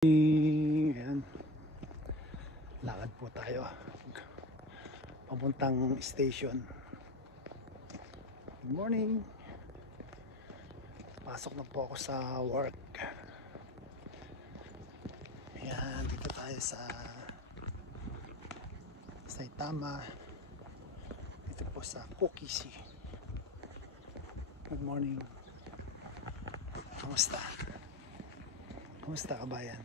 Ayan, lakad po tayo papuntang station. Good morning. Pasok na po ako sa work. Ayan, dito tayo sa Saitama, dito po sa Kokisi. Good morning. Kamusta? Kamusta kabayan?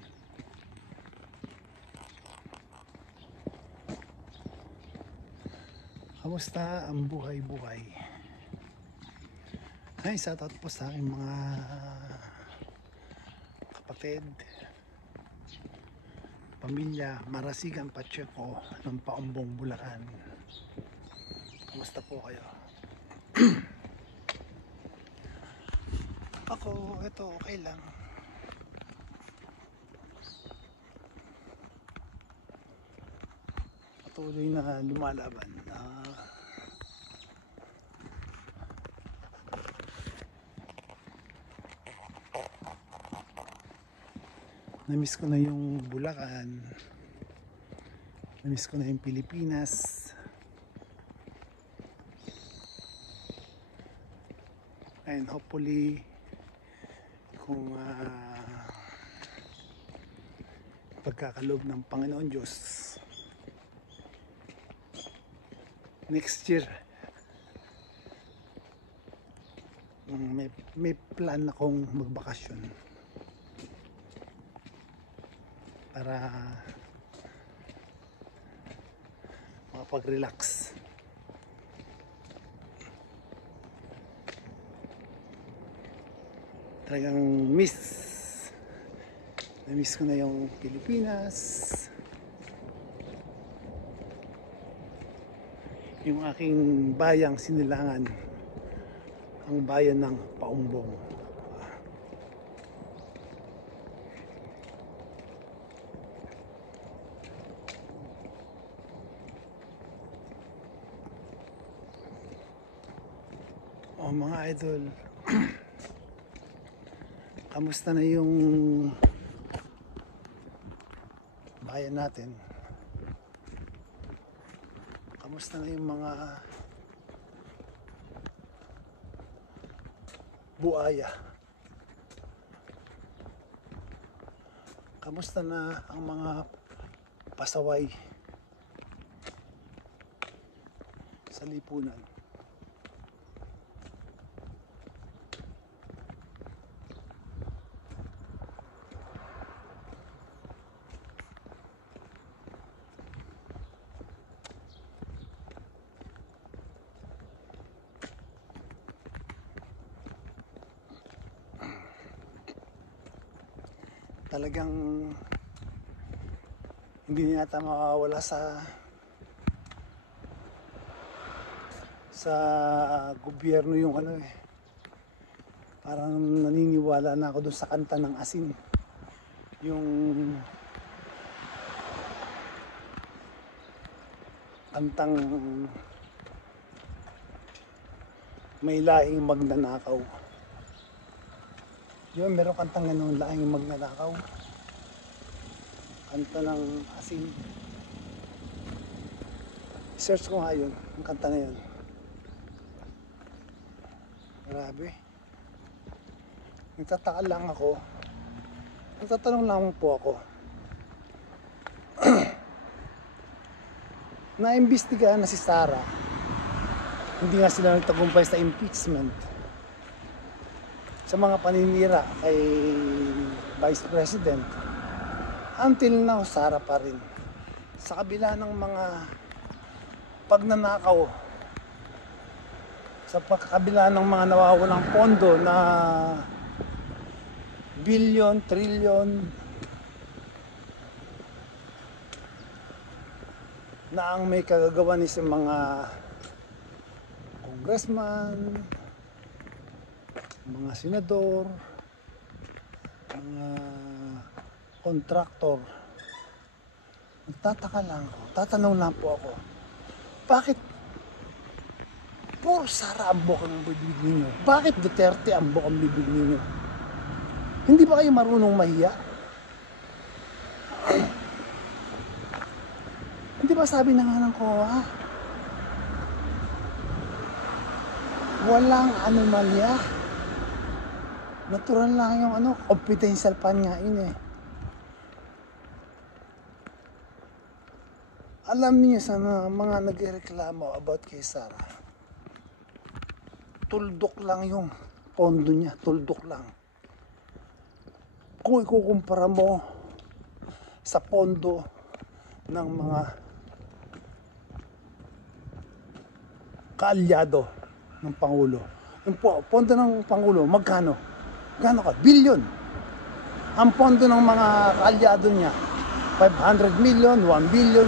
Kamusta ang buhay-buhay? Ay, shoutout po sa aking mga kapatid, pamilya, Marasigan Pacheco ng Paumbong, Bulacan. Kamusta po kayo? Ako, ito okay lang. Patuloy na lumalaban. Namiss ko na yung Bulacan. Namiss ko na yung Pilipinas. And hopefully kung pagkakaloob ng Panginoon Diyos, next year may plan akong magbakasyon para makapag-relax. Talagang na-miss ko na yung Pilipinas, yung aking bayang sinilangan, ang bayan ng Paumbong. Oh, mga idol, kamusta na yung bayan natin? Kamusta na yung mga buaya? Kamusta na ang mga pasaway sa lipunan? Talagang hindi yata makawala sa gobyerno yung parang naniniwala na ako doon sa kanta ng asin, yung kantang may lahing magnanakaw. Yun, meron kantang ganun, lahing magnanakaw, kanta ng asin. Search ko nga yun, ang kanta na yun. Grabe. Nagtataka lang ako, nagtatanong lang po ako, naimbestigahan na si Sara, hindi nga sila nagtagumpay sa impeachment, sa mga paninira kay Vice President. Until now, Sara pa rin. Sa kabila ng mga pagnanakaw, sa pagkakabila ng mga nawawalang pondo na bilyon, trilyon, na ang may kagagawa ni sa mga congressman, mga senador, mga kontraktor. Nagtataka lang ako, tatanong lang po ako, bakit puro Sara ang bok ang bibig ninyo? Bakit Duterte ang bok ang bibig ninyo? Hindi ba kayo marunong mahiya? di ba sabi na nga ng COA, walang anomalya. Natural lang yung confidential pan nga yun eh. Alam niyo sa mga nagreklamo about kay Sara, tuldok lang yung pondo niya, tuldok lang. Kung ikukumpara mo sa pondo ng mga kaalyado ng Pangulo. Yung pondo ng Pangulo, magkano? Gano ka? Billion. Ang pondo ng mga kaalyado niya, 500 million, 1 billion.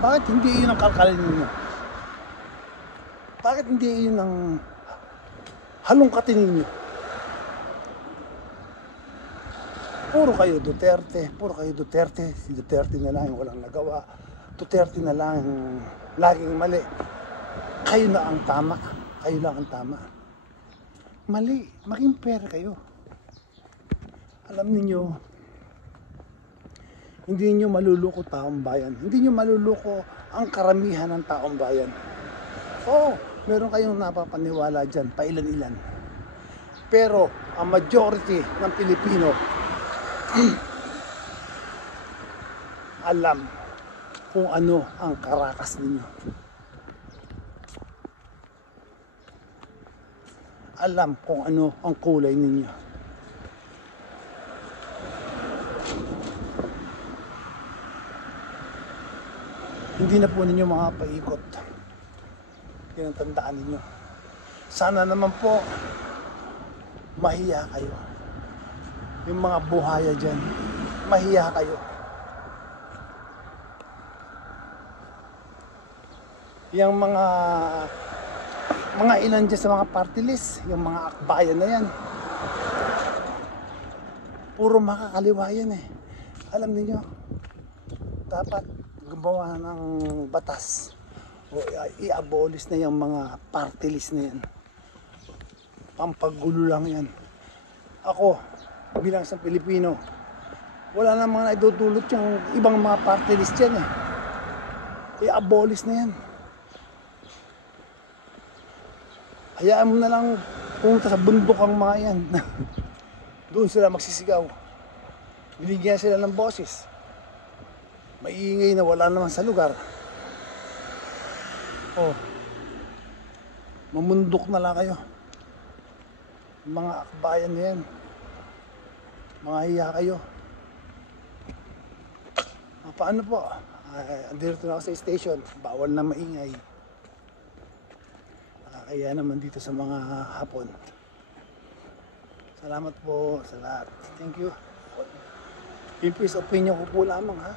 Bakit hindi yun ang kalkalin ninyo? Bakit hindi yun ang halongkatin ninyo? Puro kayo Duterte, si Duterte na lang yung walang nagawa, Duterte na lang yung laging mali. Kayo na ang tama, kayo lang ang tama. Mali, maging fair kayo. Alam niyo, hindi niyo maluluko taong bayan, hindi niyo maluluko ang karamihan ng taong bayan. Oo, meron kayong napapaniwala dyan, pailan-ilan. Pero ang majority ng Pilipino alam kung ano ang karakas ninyo. Alam kung ano ang kulay ninyo. Hindi na po ninyo makapaikot. Yun ang tandaan ninyo. Sana naman po mahiya kayo. Yung mga buhaya dyan, mahiya kayo. Yung mga ilan dyan sa mga party list, yung mga akbayan na yan, puro makakaliwa yan eh. Alam niyo, dapat gumawa ng batas o i-abolish na yung mga party list na yan. Pampagulo lang yan. Ako, bilang sa Pilipino, wala namang naidudulot yung ibang mga party list yan eh. I-abolish na yan. Hayaan mo na lang pumunta sa bundok ang mga yan. Doon sila magsisigaw. Binigyan sila ng boses. Maiingay na wala naman sa lugar. Oh, mamundok na lang kayo. Mga akbayan na yan. Mga hiya kayo. Paano po? Andito na ako sa station. Bawal na maingay. Kaya naman dito sa mga hapon. Salamat po sa lahat. Thank you. In peace opinion ko po lamang ha.